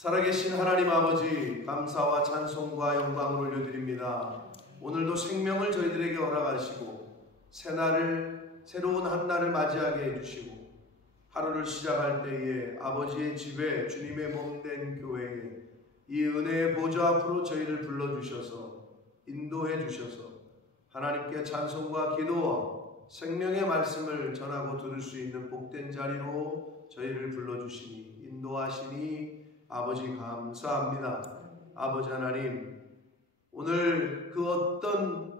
살아계신 하나님 아버지, 감사와 찬송과 영광을 올려드립니다. 오늘도 생명을 저희들에게 허락하시고 새로운 한 날을 맞이하게 해주시고 하루를 시작할 때에 아버지의 집에 주님의 몸된 교회에 이 은혜의 보좌 앞으로 저희를 불러주셔서 인도해 주셔서 하나님께 찬송과 기도와 생명의 말씀을 전하고 들을 수 있는 복된 자리로 저희를 불러주시니 인도하시니 아버지 감사합니다. 아버지 하나님, 오늘 그 어떤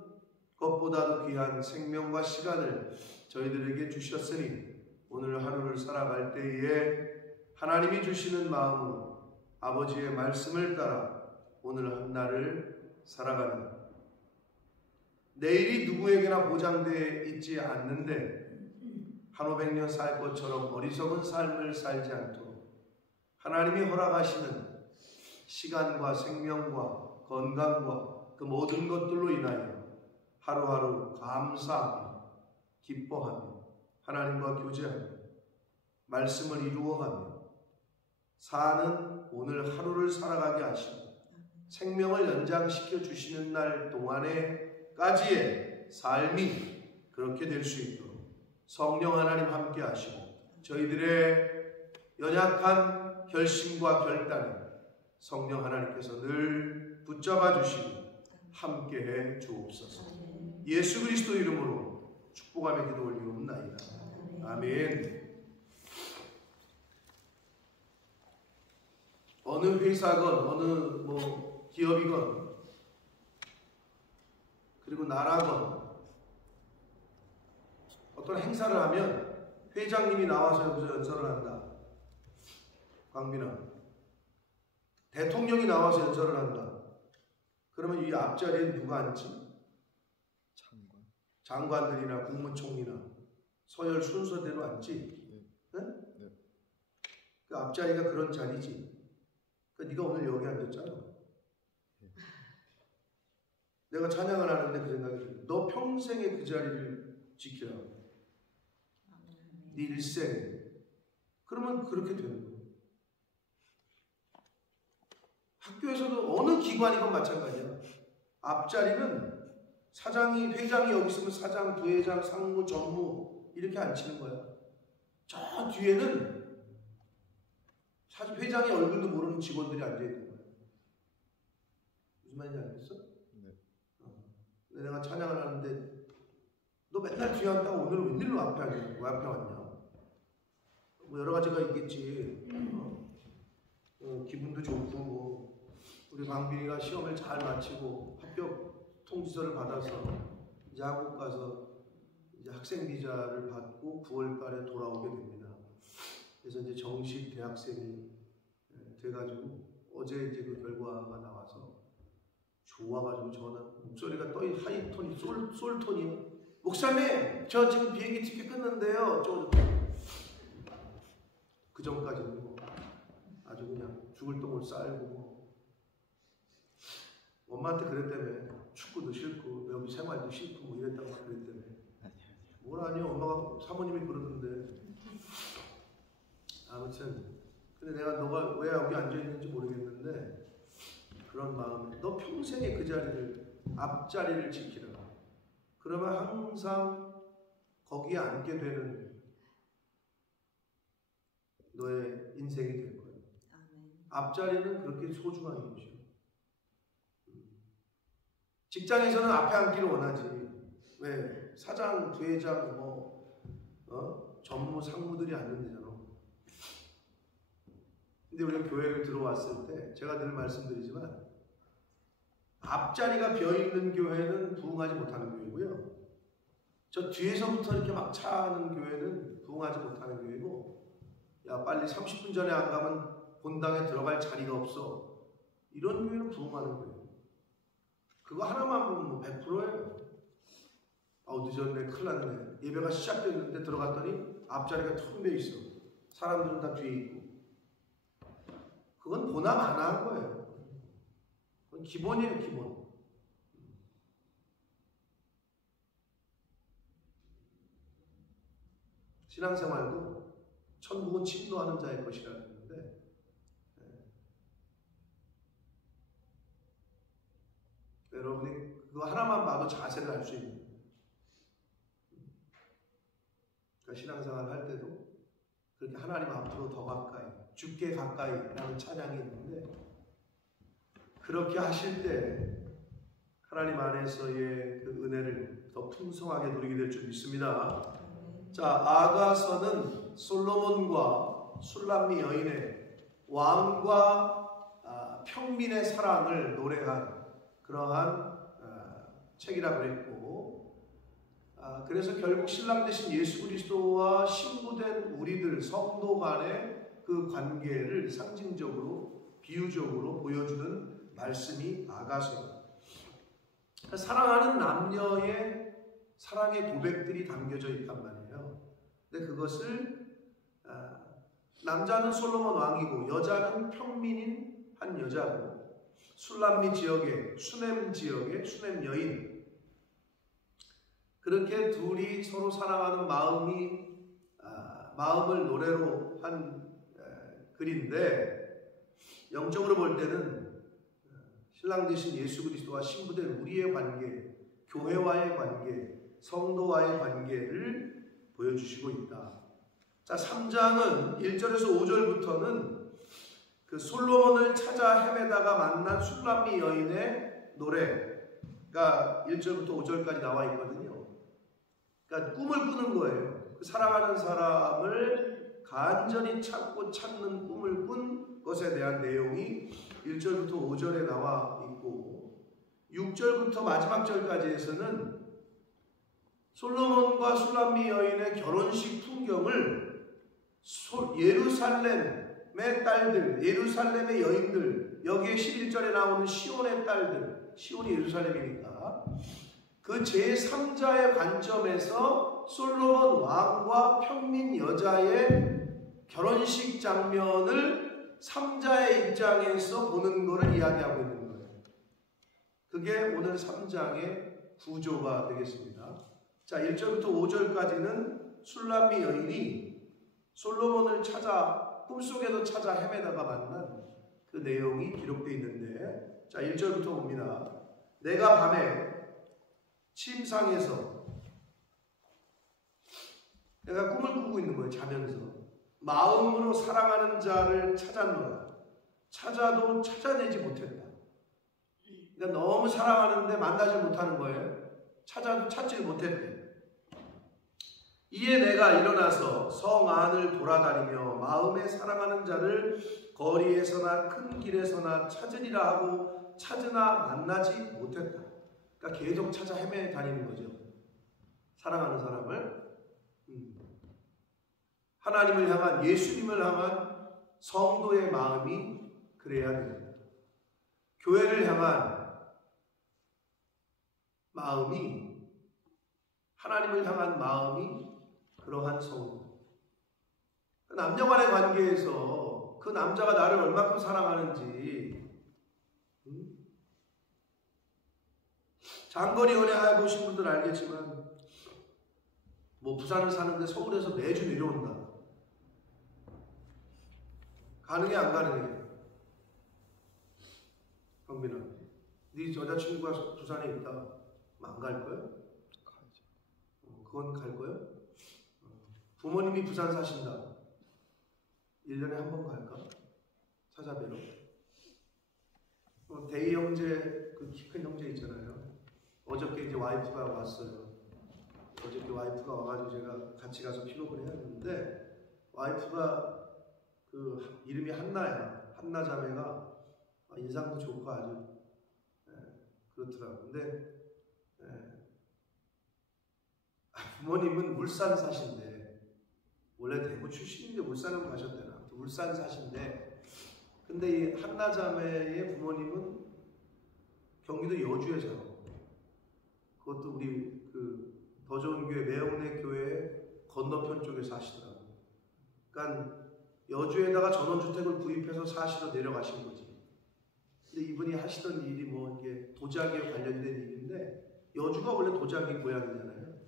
것보다도 귀한 생명과 시간을 저희들에게 주셨으니 오늘 하루를 살아갈 때에 하나님이 주시는 마음으로 아버지의 말씀을 따라 오늘 한 날을 살아가는, 내일이 누구에게나 보장되어 있지 않는데 한 500년 살 것처럼 어리석은 삶을 살지 않도록 하나님이 허락하시는 시간과 생명과 건강과 그 모든 것들로 인하여 하루하루 감사하며 기뻐하며 하나님과 교제하며 말씀을 이루어가며 사는 오늘 하루를 살아가게 하시고 생명을 연장시켜 주시는 날 동안에까지의 삶이 그렇게 될 수 있도록 성령 하나님 함께 하시고 저희들의 연약한 결심과 결단에 성령 하나님께서 늘 붙잡아 주시고 함께해 주옵소서. 예수 그리스도 이름으로 축복하며 기도 올리옵나이다. 아멘. 어느 회사건 어느 기업이건 그리고 나라건 어떤 행사를 하면 회장님이 나와서 여기서 연설을 한다. 광민아, 대통령이 나와서 연설을 한다. 그러면 이 앞자리에 누가 앉지? 장관들이나 국무총리나 서열 순서대로 앉지? 네? 네. 그 앞자리가 그런 자리지. 네가 오늘 여기 앉았잖아. 내가 찬양을 하는데 그 생각이 들어. 너 평생에 그 자리를 지키라. 네 일생. 그러면 그렇게 되는 거야. 학교에서도 어느 기관이건 마찬가지야. 앞자리는 회장이 여기 있으면 사장, 부회장, 상무, 전무 이렇게 앉히는 거야. 저 뒤에는 사실 회장의 얼굴도 모르는 직원들이 앉아있는 거야. 무슨 말인지 알겠어? 네. 근데 내가 찬양을 하는데 너 맨날 뒤에 앉다가 오늘 웬일로 앞에 앉냐? 왜 앞에 왔냐? 여러 가지가 있겠지. 기분도 좋고 우리 강빈이가 시험을 잘 마치고 합격 통지서를 받아서 이제 한국 가서 이제 학생 비자를 받고 9월달에 돌아오게 됩니다. 그래서 이제 정식 대학생이 돼가지고 어제 이제 그 결과가 나와서 좋아가지고 전화 목소리가 하이톤이 솔톤이요. 목사님, 저 지금 비행기 티켓 끊는데요. 그 전까지는 아주 그냥 죽을 똥을 쌀고 엄마한테 그랬다며. 축구도 싫고 여기 생활도 싫고 이랬다고 그랬다며. 뭘 아니요, 엄마가 사모님이 그러던데. 아무튼 근데 내가 너가 왜 여기 앉아있는지 모르겠는데 그런 마음에 너 평생에 그 자리를, 앞자리를 지키라. 그러면 항상 거기에 앉게 되는 너의 인생이 될 거예요. 앞자리는 그렇게 소중한 것이요. 직장에서는 앞에 앉기를 원하지. 왜? 사장, 부회장, 전무, 상무들이 앉는 데잖아. 근데 우리가 교회를 들어왔을 때 제가 늘 말씀드리지만 앞자리가 비어있는 교회는 부흥하지 못하는 교회고요. 저 뒤에서부터 이렇게 막 차는 교회는 부흥하지 못하는 교회고, 야 빨리 30분 전에 안 가면 본당에 들어갈 자리가 없어. 이런 교회는 부흥하는 교회. 그거 하나만 보면 100%예요. 늦었네, 큰일 났네. 예배가 시작됐는데 들어갔더니 앞자리가 텅 비어 있어. 사람들은 다 뒤에 있고. 그건 보나 마나한 거예요. 그건 기본이에요, 기본. 신앙생활도 천국은 침노하는 자의 것이라는 건데 그거 하나만 봐도 자세를 알 수 있는 거예요. 그러니까 신앙생활 할 때도 그렇게 하나님 앞으로 더 가까이, 주께 가까이라는 찬양이 있는데 그렇게 하실 때 하나님 안에서의 그 은혜를 더 풍성하게 누리게 될 줄 믿습니다. 자, 아가서는 솔로몬과 술람미 여인의 왕과 평민의 사랑을 노래한 그러한 책이라고 그랬고, 그래서 결국 신랑 되신 예수 그리스도와 신부된 우리들 성도 간의 그 관계를 상징적으로 비유적으로 보여주는 말씀이 아가서입니다. 사랑하는 남녀의 사랑의 고백들이 담겨져 있단 말이에요. 근데 그것을 남자는 솔로몬 왕이고 여자는 평민인 한 여자고 술람미 지역의 수넴 지역의 수넴 여인, 그렇게 둘이 서로 사랑하는 마음을 노래로 한 글인데, 영적으로 볼 때는 신랑 되신 예수 그리스도와 신부된 우리의 관계, 교회와의 관계, 성도와의 관계를 보여주시고 있다. 자, 3장은 1절에서 5절부터는 그 솔로몬을 찾아 헤매다가 만난 술람미 여인의 노래가 1절부터 5절까지 나와 있거든요. 그러니까 꿈을 꾸는 거예요. 그 사랑하는 사람을 간절히 찾고 찾는 꿈을 꾼 것에 대한 내용이 1절부터 5절에 나와 있고, 6절부터 마지막 절까지에서는 솔로몬과 술람미 여인의 결혼식 풍경을 예루살렘의 딸들, 예루살렘의 여인들, 여기에 11절에 나오는 시온의 딸들, 시온이 예루살렘이니까 그 제3자의 관점에서 솔로몬 왕과 평민 여자의 결혼식 장면을 3자의 입장에서 보는 것을 이야기하고 있는 거예요. 그게 오늘 3장의 구조가 되겠습니다. 자, 1절부터 5절까지는 술람미 여인이 솔로몬을 찾아 꿈속에도 찾아 헤매다가 만난 그 내용이 기록되어 있는데, 자, 1절부터 봅니다. 내가 밤에 침상에서, 내가 꿈을 꾸고 있는 거예요. 자면서 마음으로 사랑하는 자를 찾았노라. 찾아도 찾아내지 못했다. 그러니까 너무 사랑하는데 만나지 못하는 거예요. 찾아도 찾지 못했대. 이에 내가 일어나서 성 안을 돌아다니며 마음에 사랑하는 자를 거리에서나 큰 길에서나 찾으리라 하고 찾으나 만나지 못했다. 그러니까 계속 찾아 헤매 다니는 거죠. 사랑하는 사람을. 하나님을 향한, 예수님을 향한 성도의 마음이 그래야 됩니다. 교회를 향한 마음이, 하나님을 향한 마음이 그러한 성도. 남녀 간의 관계에서 그 남자가 나를 얼마큼 사랑하는지, 장거리 연애 해보신 분들 알겠지만, 뭐 부산을 사는데 서울에서 매주 내려온다. 가능해 안 가능해? 경민아, 네 여자친구가 부산에 있다. 안 갈 거야? 가야지. 그건 갈 거야? 부모님이 부산 사신다. 1년에 한 번 갈까? 찾아뵈러. 대희 형제, 그 키 큰 형제 있잖아요. 어저께 이제 와이프가 왔어요. 어저께 와이프가 와가지고 제가 같이 가서 픽업을 해야 되는데, 와이프가 그 이름이 한나야. 한나 자매가 인상도 좋고 아주 그렇더라고. 근데 부모님은 울산 사신데, 원래 대구 출신인데 울산으로 가셨대나. 울산 사신데, 근데 이 한나 자매의 부모님은 경기도 여주에 살아. 그것도 우리 그 더 좋은 교회 매형내 교회 건너편 쪽에 사시더라고. 그러니까 여주에다가 전원주택을 구입해서 사시러 내려가신 거지. 근데 이분이 하시던 일이 뭐 이게 도자기에 관련된 일인데, 여주가 원래 도자기 고향이잖아요.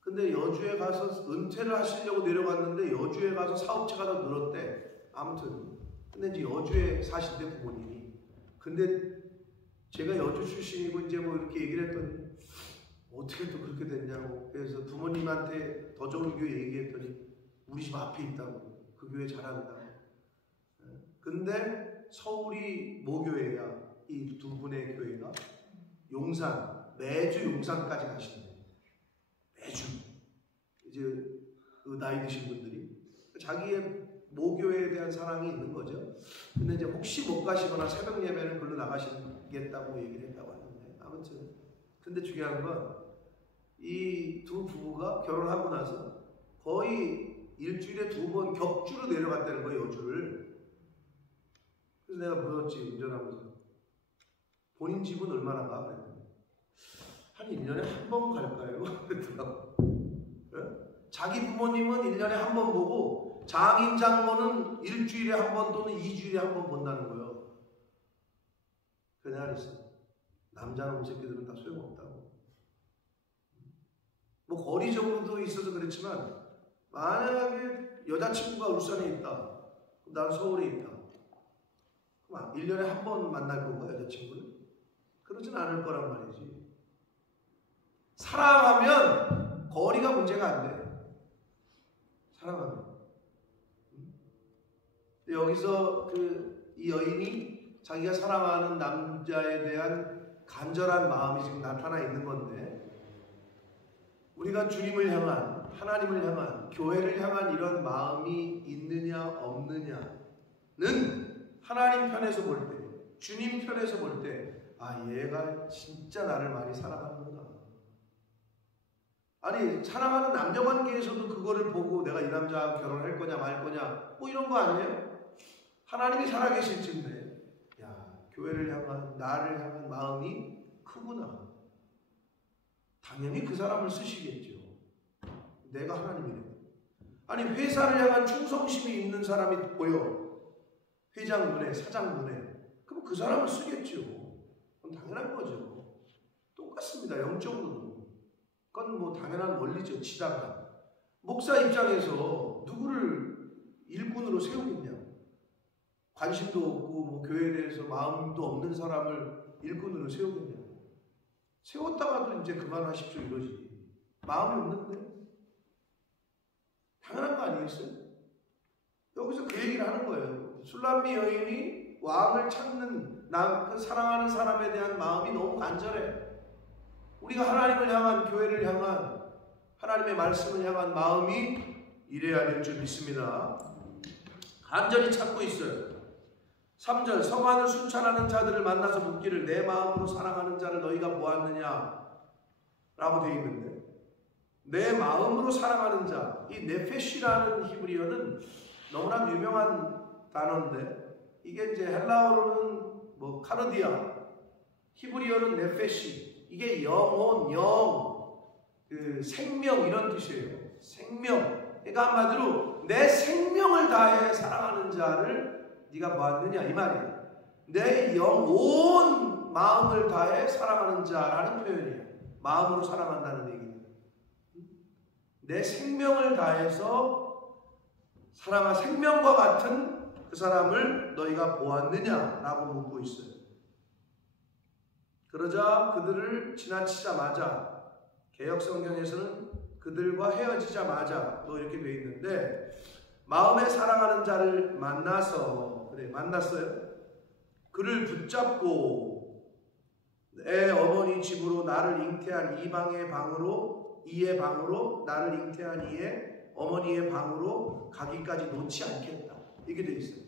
근데 여주에 가서 은퇴를 하시려고 내려갔는데 여주에 가서 사업체가 더 늘었대. 아무튼 근데 이제 여주에 사신대 부모님이. 근데 제가 여주 출신이고 이제 뭐 이렇게 얘기를 했더니 어떻게 또 그렇게 됐냐고. 그래서 부모님한테 더 좋은 교회 얘기했더니 우리 집 앞에 있다고. 그 교회 잘한다고. 근데 서울이 모교회야. 이 두 분의 교회가 용산, 매주 용산까지 가시는데 매주 이제 그 나이 드신 분들이 자기의 모교회에 대한 사랑이 있는 거죠. 근데 이제 혹시 못 가시거나 새벽 예배는 글로 나가시겠다고 얘기를 했다고 하는데 아무튼 근데 중요한 건 이 두 부부가 결혼하고 나서 거의 일주일에 2번 격주로 내려갔다는 거예요, 여주를. 그래서 내가 물었지, 운전하면서. 본인 집은 얼마나 가? 그랬더니 한 1년에 한 번 갈까요? 그랬더라고. 자기 부모님은 1년에 한 번 보고 장인 장모는 일주일에 한 번 또는 2주일에 한 번 본다는 거예요. 그래서 내가 그랬어. 남자놈 새끼들은 다 소용없다고. 뭐 거리적으로도 있어서 그렇지만 만약에 여자친구가 울산에 있다. 난 서울에 있다. 그럼 1년에 한 번 만날 건가 여자친구를? 그러진 않을 거란 말이지. 사랑하면 거리가 문제가 안 돼. 사랑하면. 여기서 이 여인이 자기가 사랑하는 남자에 대한 간절한 마음이 지금 나타나 있는 건데 우리가 주님을 향한, 하나님을 향한, 교회를 향한 이런 마음이 있느냐 없느냐는 하나님 편에서 볼 때, 주님 편에서 볼 때 아, 얘가 진짜 나를 많이 사랑하는구나. 아니, 사랑하는 남녀관계에서도 그거를 보고 내가 이 남자와 결혼할 거냐 말 거냐 뭐 이런 거 아니에요? 하나님이 살아계실 텐데 야, 교회를 향한, 나를 향한 마음이 크구나. 당연히 그 사람을 쓰시겠죠. 내가 하나님이래. 아니, 회사를 향한 충성심이 있는 사람이 보여. 회장 눈에, 사장 눈에. 그럼 그 사람을 쓰겠죠. 그건 당연한 거죠. 똑같습니다. 영적으로도. 그건 뭐 당연한 원리죠. 지다가. 목사 입장에서 누구를 일꾼으로 세우겠냐. 관심도 없고 뭐 교회에 대해서 마음도 없는 사람을 일꾼으로 세우겠냐. 세웠다가도 이제 그만하십시오 이러지. 마음이 없는데? 당연한 거 아니겠어요? 여기서 그 얘기를 하는 거예요. 술람미 여인이 왕을 찾는 그 사랑하는 사람에 대한 마음이 너무 간절해. 우리가 하나님을 향한, 교회를 향한, 하나님의 말씀을 향한 마음이 이래야 될 줄 믿습니다. 간절히 찾고 있어요. 3절 성안을 순찰하는 자들을 만나서 묻기를 내 마음으로 사랑하는 자를 너희가 보았느냐 라고 되어 있는데 내 마음으로 사랑하는 자, 이 네페시라는 히브리어는 너무나 유명한 단어인데 이게 이제 헬라어로는 뭐 카르디아, 히브리어는 네페시, 이게 영혼, 그 생명 이런 뜻이에요. 생명. 그러니까 한마디로 내 생명을 다해 사랑하는 자를 네가 보았느냐 이 말이에요. 내 영, 온 마음을 다해 사랑하는 자라는 표현이에요. 마음으로 사랑한다는 얘기예요. 내 생명을 다해서 사랑한 생명과 같은 그 사람을 너희가 보았느냐라고 묻고 있어요. 그러자 그들을 지나치자마자 개역성경에서는 그들과 헤어지자마자 또 이렇게 되어 있는데 마음에 사랑하는 자를 만나서 만났어요. 그를 붙잡고 내 어머니 집으로 나를 잉태한 이의 방으로 나를 잉태한 이의 어머니의 방으로 가기까지 놓지 않겠다. 이렇게 되어 있어요.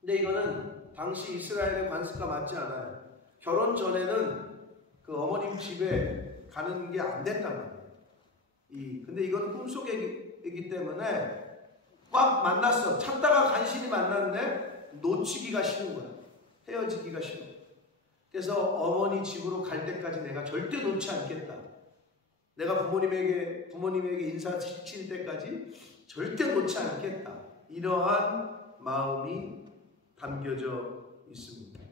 근데 이거는 당시 이스라엘의 관습과 맞지 않아요. 결혼 전에는 그 어머님 집에 가는 게 안 됐단 말이에요. 근데 이건 꿈속이기 때문에 꽉 만났어. 찾다가 간신히 만났는데 놓치기가 싫은 거야. 헤어지기가 싫어. 그래서 어머니 집으로 갈 때까지 내가 절대 놓지 않겠다. 내가 부모님에게 인사시킬 때까지 절대 놓지 않겠다. 이러한 마음이 담겨져 있습니다.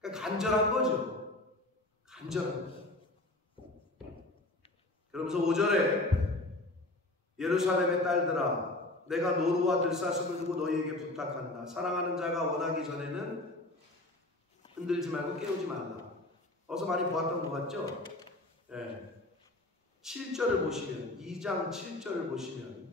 그러니까 간절한 거죠. 간절한 거죠. 그러면서 5절에 예루살렘의 딸들아 내가 노루와 들사슴을 두고 너희에게 부탁한다. 사랑하는 자가 원하기 전에는 흔들지 말고 깨우지 말라. 어서 많이 보았던 것 같죠? 네. 7절을 보시면 2장 7절을 보시면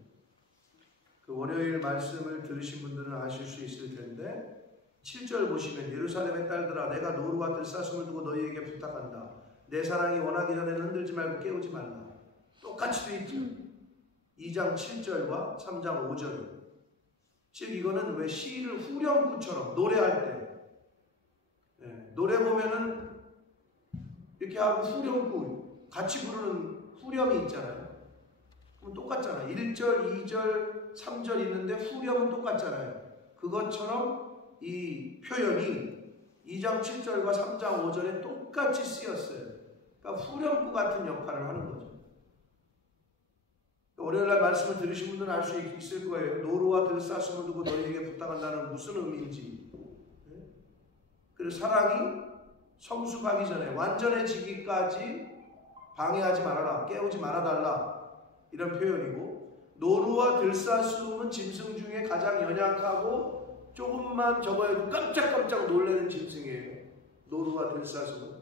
그 월요일 말씀을 들으신 분들은 아실 수 있을 텐데 7절 보시면 예루살렘의 딸들아 내가 노루와 들사슴을 두고 너희에게 부탁한다. 내 사랑이 원하기 전에는 흔들지 말고 깨우지 말라. 똑같이 돼 있죠. 2장 7절과 3장 5절. 즉 이거는 왜 시를 후렴구처럼 노래할 때 노래 보면은 이렇게 하고 후렴구 같이 부르는 후렴이 있잖아요. 그럼 똑같잖아요. 1절, 2절, 3절 있는데 후렴은 똑같잖아요. 그것처럼 이 표현이 2장 7절과 3장 5절에 똑같이 쓰였어요. 그러니까 후렴구 같은 역할을 하는 거죠. 월요일날 말씀을 들으신 분들은 알 수 있을 거예요. 노루와 들사슴을 두고 너희에게 부탁한다는 무슨 의미인지. 그리고 사랑이 성숙하기 전에 완전해지기까지 방해하지 말아라, 깨우지 말아달라 이런 표현이고, 노루와 들사슴은 짐승 중에 가장 연약하고 조금만 접어도 깜짝깜짝 놀라는 짐승이에요. 노루와 들사슴은.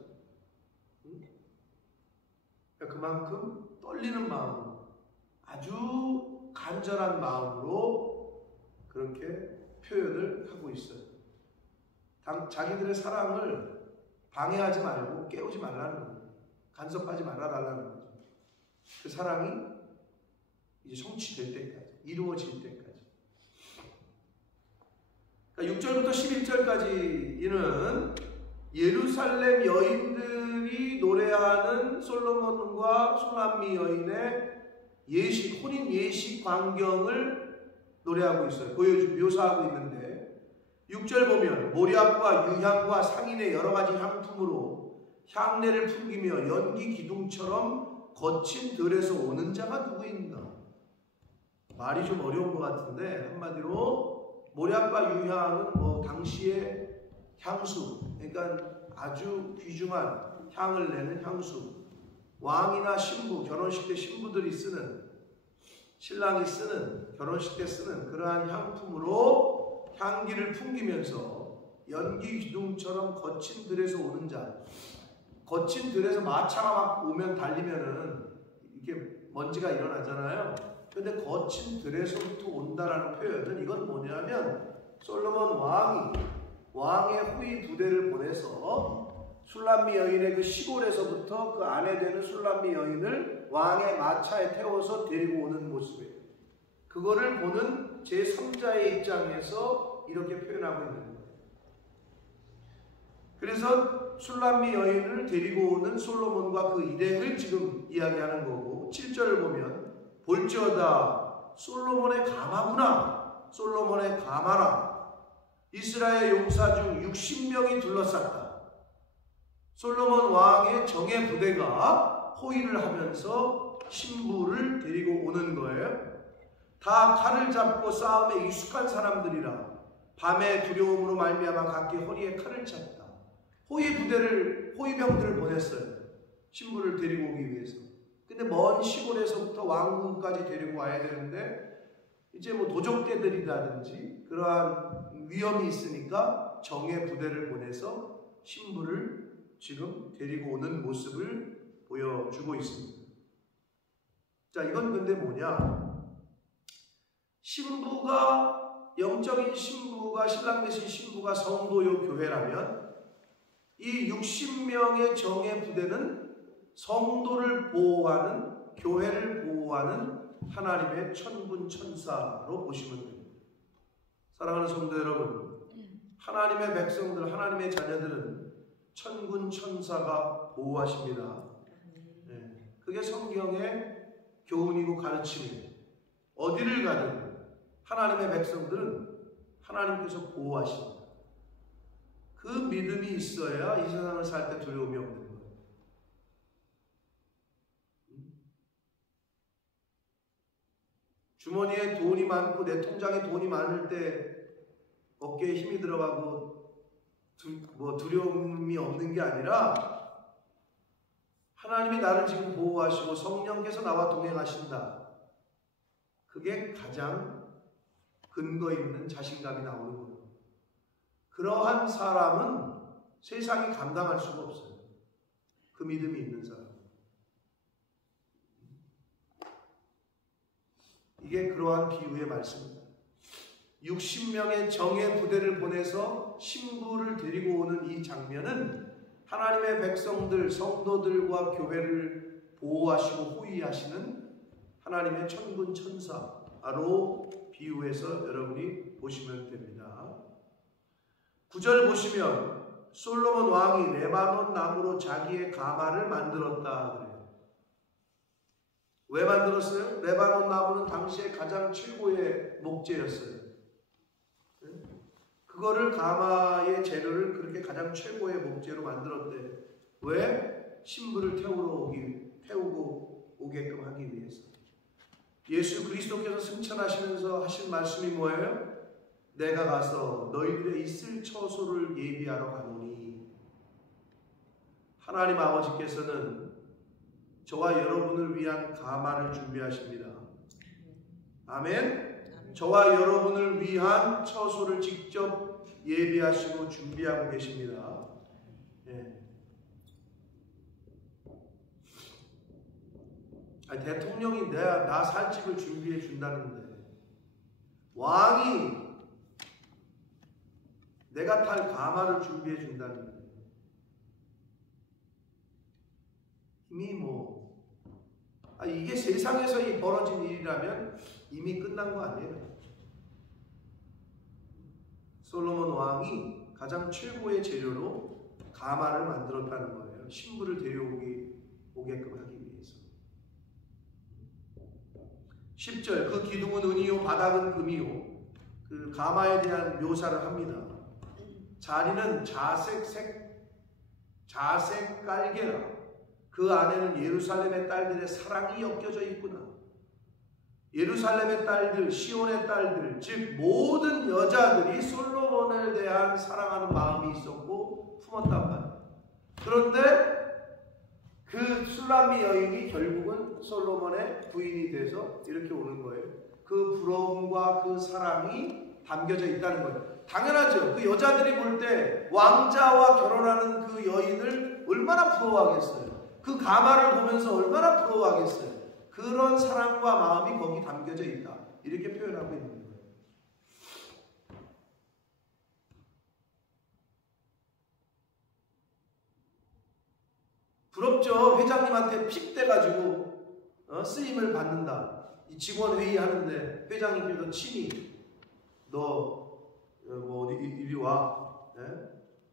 그만큼 떨리는 마음, 아주 간절한 마음으로 그렇게 표현을 하고 있어요. 자기들의 사랑을 방해하지 말고 깨우지 말라는 거예요. 간섭하지 말아달라는 거죠. 그 사랑이 이제 성취될 때까지, 이루어질 때까지. 그러니까 6절부터 11절까지는 예루살렘 여인들이 노래하는 솔로몬과 sul람미 여인의 예식, 혼인 예식 광경을 노래하고 있어요. 묘사하고 있는데 6절 보면 모략과 유향과 상인의 여러 가지 향품으로 향내를 풍기며 연기 기둥처럼 거친 들에서 오는 자가 누구인가? 말이 좀 어려운 것 같은데 한마디로 모략과 유향은 당시의 향수, 그러니까 아주 귀중한 향을 내는 향수. 왕이나 신부, 결혼식 때 신부들이 쓰는, 신랑이 쓰는, 결혼식 때 쓰는 그러한 향품으로 향기를 풍기면서 연기 기둥처럼 거친 들에서 오는 자. 거친 들에서 마차가 막 오면 달리면은 이렇게 먼지가 일어나잖아요. 근데 거친 들에서부터 온다라는 표현은 이건 뭐냐면 솔로몬 왕의 후위 부대를 보내서 sullam미 여인의 그 시골에서부터 그 아내 되는 sullam미 여인을 왕의 마차에 태워서 데리고 오는 모습이에요. 그거를 보는 제3자의 입장에서 이렇게 표현하고 있는 거예요. 그래서 sullam미 여인을 데리고 오는 솔로몬과 그 일행을 지금 이야기하는 거고, 7절을 보면 볼지어다 솔로몬의 가마구나, 솔로몬의 가마라. 이스라엘 용사 중 60명이 둘러쌌다. 솔로몬 왕의 정예 부대가 호위를 하면서 신부를 데리고 오는 거예요. 다 칼을 잡고 싸움에 익숙한 사람들이라 밤의 두려움으로 말미암아 각기 허리에 칼을 찼다. 호위병들을 보냈어요. 신부를 데리고 오기 위해서. 근데 먼 시골에서부터 왕궁까지 데리고 와야 되는데 이제 도적대들이라든지 그러한 위험이 있으니까 정예 부대를 보내서 신부를 지금 데리고 오는 모습을 보여주고 있습니다. 자, 이건 근데 뭐냐? 신부가, 영적인 신부가, 신랑 되신 신부가 성도요 교회라면 이 60명의 정예 부대는 성도를 보호하는, 교회를 보호하는 하나님의 천군 천사로 보시면 됩니다. 사랑하는 성도 여러분, 하나님의 백성들, 하나님의 자녀들은 천군 천사가 보호하십니다. 그게 성경의 교훈이고 가르침이에요. 어디를 가든 하나님의 백성들은 하나님께서 보호하십니다. 그 믿음이 있어야 이 세상을 살 때 두려움이 없는 거예요. 주머니에 돈이 많고 내 통장에 돈이 많을 때 어깨에 힘이 들어가고 두려움이 없는 게 아니라 하나님이 나를 지금 보호하시고 성령께서 나와 동행하신다. 그게 가장 근거 있는 자신감이 나오는 거예요. 그러한 사람은 세상이 감당할 수가 없어요. 그 믿음이 있는 사람. 이게 그러한 비유의 말씀입니다. 60명의 정예 부대를 보내서 신부를 데리고 오는 이 장면은 하나님의 백성들, 성도들과 교회를 보호하시고 호위하시는 하나님의 천군 천사로 비유해서 여러분이 보시면 됩니다. 9절 보시면 솔로몬 왕이 레바논 나무로 자기의 가마를 만들었다 그래요. 왜 만들었어요? 레바논 나무는 당시에 가장 최고의 목재였어요. 그거를 가마의 재료를 그렇게 가장 최고의 목재로 만들었대. 왜? 신부를 태우고 오게끔 하기 위해서. 예수 그리스도께서 승천하시면서 하신 말씀이 뭐예요? 내가 가서 너희들의 있을 처소를 예비하러 가노니. 하나님 아버지께서는 저와 여러분을 위한 가마를 준비하십니다. 아멘. 저와 여러분을 위한 처소를 직접 예비하시고 준비하고 계십니다. 예. 아니, 대통령이 나 살 집을 준비해 준다는데 왕이 내가 탈 가마를 준비해 준다는데 이미 이게 세상에서 벌어진 일이라면 이미 끝난 거 아니에요. 솔로몬 왕이 가장 최고의 재료로 가마를 만들었다는 거예요. 신부를 데려오게끔 하기 위해서. 10절 그 기둥은 은이요 바닥은 금이요. 그 가마에 대한 묘사를 합니다. 자리는 자색 깔개라. 그 안에는 예루살렘의 딸들의 사랑이 엮여져 있구나. 예루살렘의 딸들, 시온의 딸들, 즉 모든 여자들이 솔로몬에 대한 사랑하는 마음이 있었고 품었단 말이에요. 그런데 그 술람미 여인이 결국은 솔로몬의 부인이 돼서 이렇게 오는 거예요. 그 부러움과 그 사랑이 담겨져 있다는 거예요. 당연하죠. 그 여자들이 볼 때 왕자와 결혼하는 그 여인을 얼마나 부러워하겠어요. 그 가마를 보면서 얼마나 부러워하겠어요. 그런 사랑과 마음이 거기 담겨져 있다. 이렇게 표현하고 있는 거예요. 부럽죠. 회장님한테 픽 돼가지고 쓰임을 받는다. 이 직원 회의하는데 회장님께서 친히 너 어디 이리 와.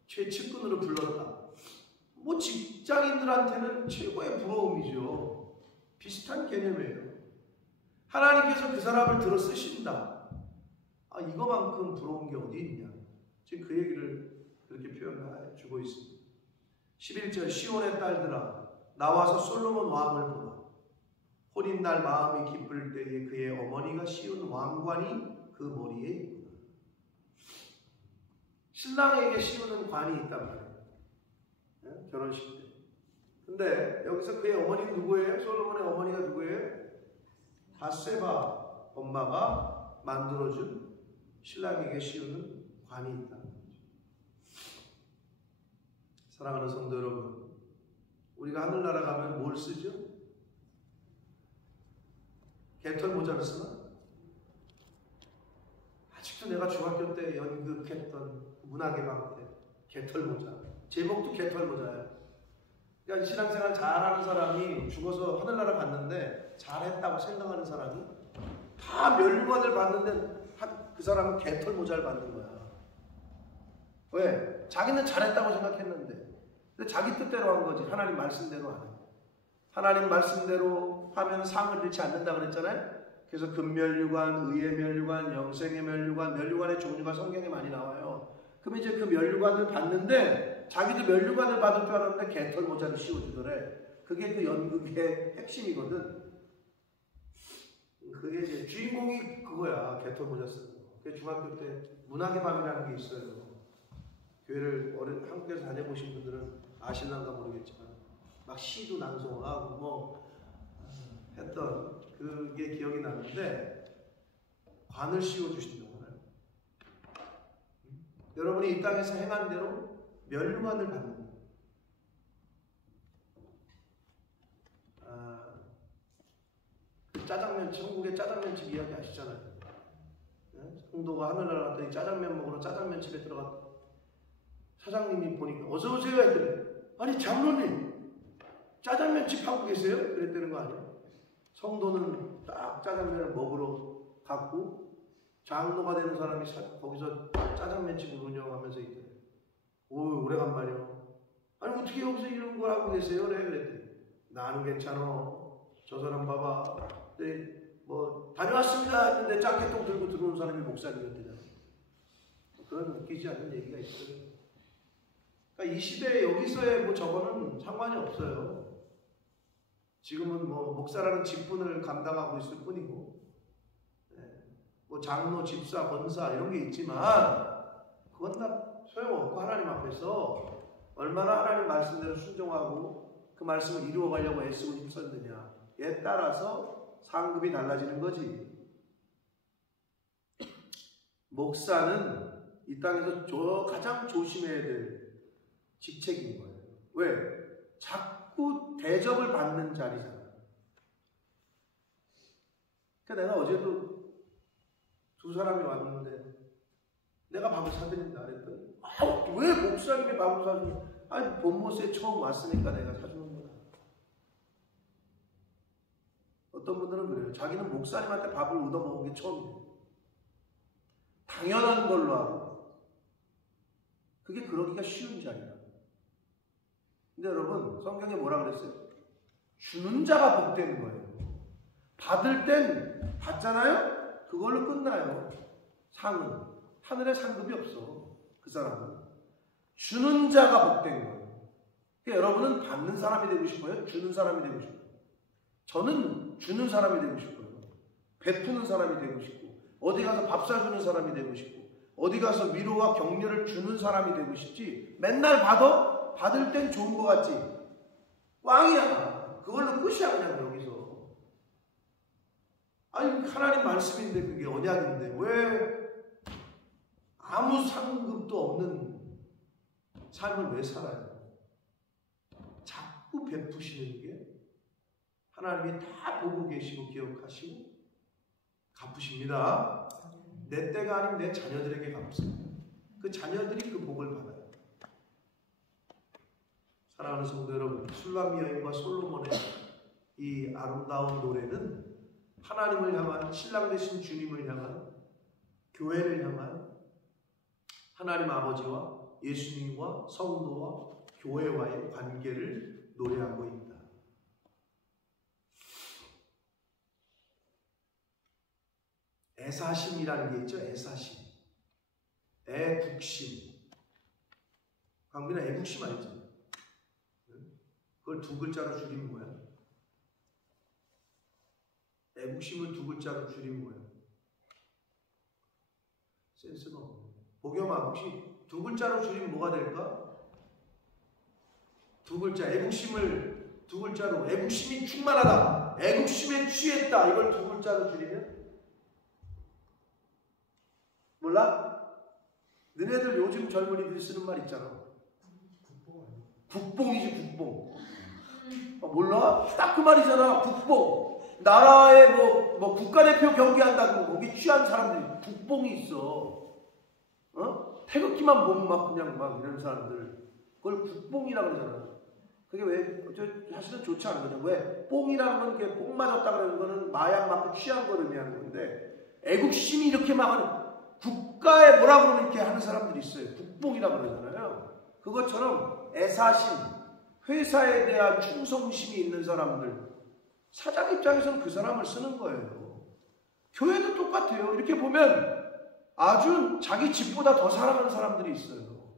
최측근으로 불렀다. 직장인들한테는 최고의 부러움이죠. 비슷한 개념이에요. 하나님께서 그 사람을 들어 쓰신다. 이거만큼 부러운 게 어디 있냐. 지금 그 얘기를 그렇게 표현해 주고 있습니다. 11절 시온의 딸들아 나와서 솔로몬 왕을 보라. 혼인날 마음이 기쁠 때에 그의 어머니가 씌운 왕관이 그 머리에 있구나. 신랑에게 씌우는 관이 있단 말이에요. 결혼식 때. 근데 여기서 그의 어머니는 누구예요? 솔로몬의 어머니가 누구예요? 밧세바 엄마가 만들어준 신랑에게 씌우는 관이 있다는 거죠. 사랑하는 성도 여러분, 우리가 하늘나라 가면 뭘 쓰죠? 개털 모자를 쓰나? 아직도 내가 중학교 때 연극했던 문학의 방 때 개털 모자. 제목도 개털 모자예요. 그러니까 신앙생활 잘하는 사람이 죽어서 하늘나라 갔는데 잘했다고 생각하는 사람이 다 멸류관을 받는데 그 사람은 개털 모자를 받는 거야. 왜? 자기는 잘했다고 생각했는데 근데 자기 뜻대로 한 거지. 하나님 말씀대로 안 해. 하나님 말씀대로 하면 상을 잃지 않는다 그랬잖아요. 그래서 금면류관, 의의 면류관, 영생의 면류관, 면류관의 종류가 성경에 많이 나와요. 그럼 이제 그 면류관을 받는데 자기도 면류관을 받을 줄 알았는데 개털 모자를 씌워주더래. 그게 그 연극의 핵심이거든. 그게 이제 주인공이 그거야. 개털 모자 쓰는 거. 그 중학교 때 문학의 밤이라는 게 있어요. 교회를 한국에서 다녀보신 분들은 아실란가 모르겠지만 막 시도 낭송하고 했던 그게 기억이 나는데 관을 씌워주신다고 하나요? 여러분이 이 땅에서 행한 대로 면류관을 받는 거예요. 짜장면, 천국의 짜장면집 이야기 아시잖아요. 성도가 하늘나라 갔더니 짜장면 먹으러 짜장면집에 들어갔다. 사장님이 보니까 어서오세요 했더니, 아니 장로님 짜장면집 하고 계세요? 그랬다는 거 아니에요? 성도는 딱 짜장면을 먹으러 갔고 장로가 되는 사람이 거기서 짜장면집을 운영하면서 있더래요. 오, 오래간만이요. 아니 어떻게 여기서 이런 걸 하고 계세요? 그랬더니 나는 괜찮아. 저 사람 봐봐. 뭐 다녀왔습니다 했는데 짱깨통 들고 들어오는 사람이 목사님이었대잖아요. 그런 웃기지 않는 얘기가 있어요. 그러니까 이 시대에 여기서의 뭐 저거는 상관이 없어요. 지금은 뭐 목사라는 직분을 감당하고 있을 뿐이고, 뭐 장로, 집사, 권사 이런 게 있지만 그건 다 소용없고 하나님 앞에서 얼마나 하나님 말씀대로 순종하고 그 말씀을 이루어가려고 애쓰고 힘썼느냐에 따라서 상급이 달라지는 거지. 목사는 이 땅에서 가장 조심해야 될 직책인 거예요. 왜? 자꾸 대접을 받는 자리잖아. 그러니까 내가 어제도 두 사람이 왔는데 내가 밥을 사드린다 그랬더니 왜 목사님이 밥을 사주냐? 아니 본모스에 처음 왔으니까 내가 사주는 거야. 어떤 분들은 그래요. 자기는 목사님한테 밥을 얻어먹은 게 처음이에요. 당연한 걸로 하고 그게 그러기가 쉬운 자리야. 근데 여러분 성경에 뭐라 그랬어요? 주는 자가 복되는 거예요. 받을 땐 받잖아요? 그걸로 끝나요. 상은 하늘에 상급이 없어. 그 사람은 주는 자가 복된 거예요. 그러니까 여러분은 받는 사람이 되고 싶어요? 주는 사람이 되고 싶어요? 저는 주는 사람이 되고 싶어요. 베푸는 사람이 되고 싶고 어디 가서 밥 사주는 사람이 되고 싶고 어디 가서 위로와 격려를 주는 사람이 되고 싶지 맨날 받을 땐 좋은 거 같지 꽝이야. 그걸로 끝이야 그냥 여기서. 아니 하나님 말씀인데 그게 언약인데 왜 아무 상급도 없는 삶을 왜 살아요? 자꾸 베푸시는 게 하나님이 다 보고 계시고 기억하시고 갚으십니다. 내 때가 아닌 내 자녀들에게 갚으세요. 그 자녀들이 그 복을 받아요. 사랑하는 성도 여러분, 술람 여인과 솔로몬의 이 아름다운 노래는 하나님을 향한, 신랑 되신 주님을 향한, 교회를 향한 하나님 아버지와 예수님과 성도와 교회와의 관계를 노래하고 있다. 애사심이라는 게 있죠. 애사심, 애국심. 강빈아 애국심 알지? 그걸 두 글자로 줄이는 거야. 애국심을 두 글자로 줄이는 거야. 센스가 없네. 복염아 혹시 두 글자로 줄이면 뭐가 될까? 두 글자. 애국심을 두 글자로, 애국심이 충만하다, 애국심에 취했다, 이걸 두 글자로 줄이면 몰라? 너네들 요즘 젊은이들이 쓰는 말 있잖아. 국뽕이지 국뽕. 몰라? 딱 그 말이잖아. 국뽕. 나라의 뭐 국가대표 경기한다고 거기 취한 사람들이 국뽕이 있어. 태극기만 보면 막 그냥 막 이런 사람들 그걸 국뽕이라고 그러잖아. 그게 왜 사실은 좋지 않거든. 왜? 뽕이라는 건 이렇게 뽕 맞았다 그러는 거는 마약 맞고 취한 걸 의미하는 건데 애국심이 이렇게 막 하는 국가에 뭐라 그러면 이렇게 하는 사람들이 있어요. 국뽕이라고 그러잖아요. 그것처럼 애사심, 회사에 대한 충성심이 있는 사람들, 사장 입장에서는 그 사람을 쓰는 거예요. 교회도 똑같아요. 이렇게 보면 아주 자기 집보다 더 사랑하는 사람들이 있어요.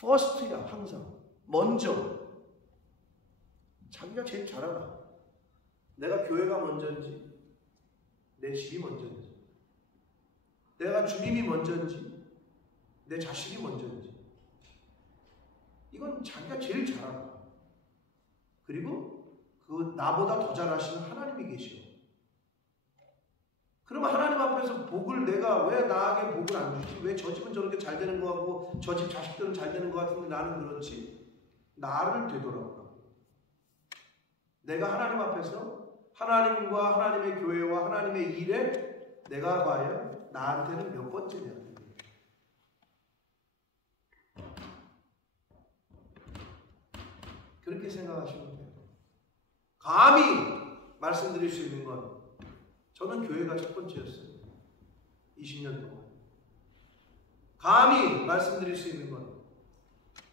퍼스트야. 항상 먼저 자기가 제일 잘 알아. 내가 교회가 먼저인지 내 집이 먼저인지, 내가 주님이 먼저인지 내 자식이 먼저인지, 이건 자기가 제일 잘 알아. 그리고 그 나보다 더 잘하시는 하나님이 계셔. 그러면 하나님 앞에서 복을 내가 왜 나에게 복을 안 주지? 왜 저 집은 저렇게 잘 되는 거 같고 저 집 자식들은 잘 되는 거 같은데 나는 그렇지? 나를 되돌아보라고. 내가 하나님 앞에서 하나님과 하나님의 교회와 하나님의 일에 내가 과연 나한테는 몇 번째냐? 그렇게 생각하시면 돼요. 감히 말씀드릴 수 있는 건 저는 교회가 첫 번째였어요. 20년 동안. 감히 말씀드릴 수 있는 건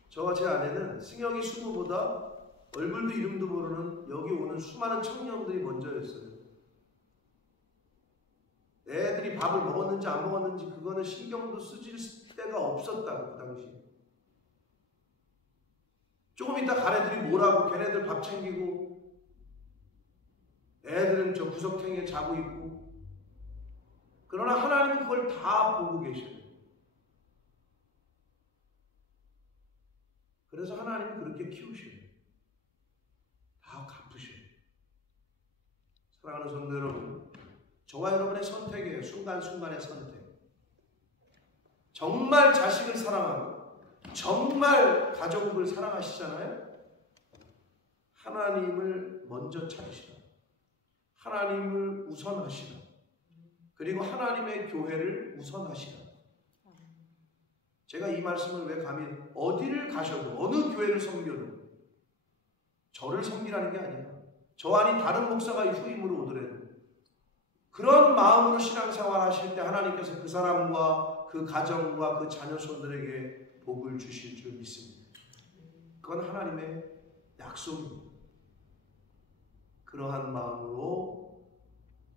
저와 제 아내는 승영이 수모보다 얼굴도 이름도 모르는 여기 오는 수많은 청년들이 먼저였어요. 애들이 밥을 먹었는지 안 먹었는지 그거는 신경도 쓰질 때가 없었다고 그 당시에. 조금 있다 가래들이 뭐라고 걔네들 밥 챙기고 애들은 저 구석탱이에 자고 있고 그러나 하나님은 그걸 다 보고 계셔요. 그래서 하나님은 그렇게 키우셔요. 다 갚으셔요. 사랑하는 성도 여러분, 저와 여러분의 선택이에요. 순간순간의 선택. 정말 자식을 사랑하고 정말 가족을 사랑하시잖아요. 하나님을 먼저 찾으시라. 하나님을 우선하시라. 그리고 하나님의 교회를 우선하시라. 제가 이 말씀을 왜 감히 어디를 가셔도 어느 교회를 섬겨도 저를 섬기라는 게 아니에요. 저 아닌 다른 목사가 후임으로 오더라도 그런 마음으로 신앙생활 하실 때 하나님께서 그 사람과 그 가정과 그 자녀손들에게 복을 주실 줄 믿습니다. 그건 하나님의 약속입니다. 그러한 마음으로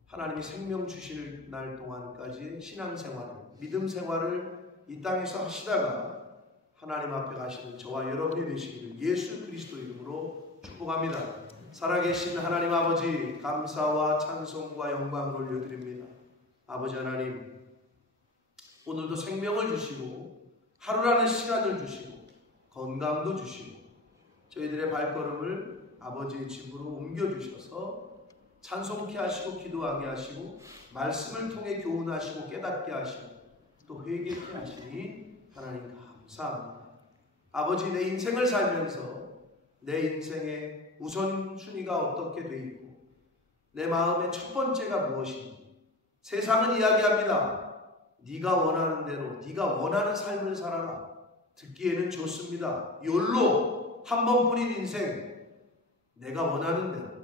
하나님이 생명 주실 날 동안까지 신앙생활을, 믿음 생활을 이 땅에서 하시다가 하나님 앞에 가시는 저와 여러분이 되시기를 예수 그리스도 이름으로 축복합니다. 살아계신 하나님 아버지, 감사와 찬송과 영광을 올려드립니다. 아버지 하나님, 오늘도 생명을 주시고 하루라는 시간을 주시고 건강도 주시고 저희들의 발걸음을 아버지의 집으로 옮겨주셔서 찬송케 하시고 기도하게 하시고 말씀을 통해 교훈하시고 깨닫게 하시고 또 회개케 하시니 하나님 감사합니다. 아버지, 내 인생을 살면서 내 인생의 우선순위가 어떻게 돼 있고 내 마음의 첫 번째가 무엇인지 세상은 이야기합니다. 네가 원하는 대로 네가 원하는 삶을 살아라. 듣기에는 좋습니다. 욜로 한 번뿐인 인생, 내가 원하는 대로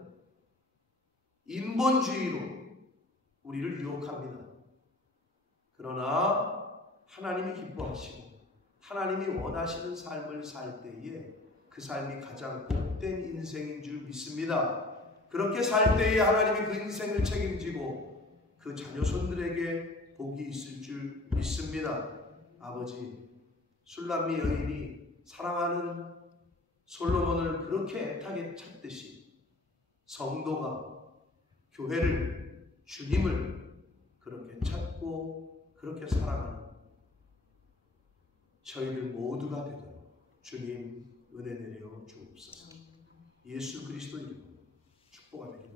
인본주의로 우리를 유혹합니다. 그러나 하나님이 기뻐하시고 하나님이 원하시는 삶을 살 때에 그 삶이 가장 복된 인생인 줄 믿습니다. 그렇게 살 때에 하나님이 그 인생을 책임지고 그 자녀손들에게 복이 있을 줄 믿습니다. 아버지, 술람미 여인이 사랑하는 솔로몬을 그렇게 애타게 찾듯이 성도가 교회를, 주님을 그렇게 찾고 그렇게 사랑하는 저희들 모두가 되도록 주님 은혜 내려 주옵소서. 예수 그리스도 이름으로 축복합니다.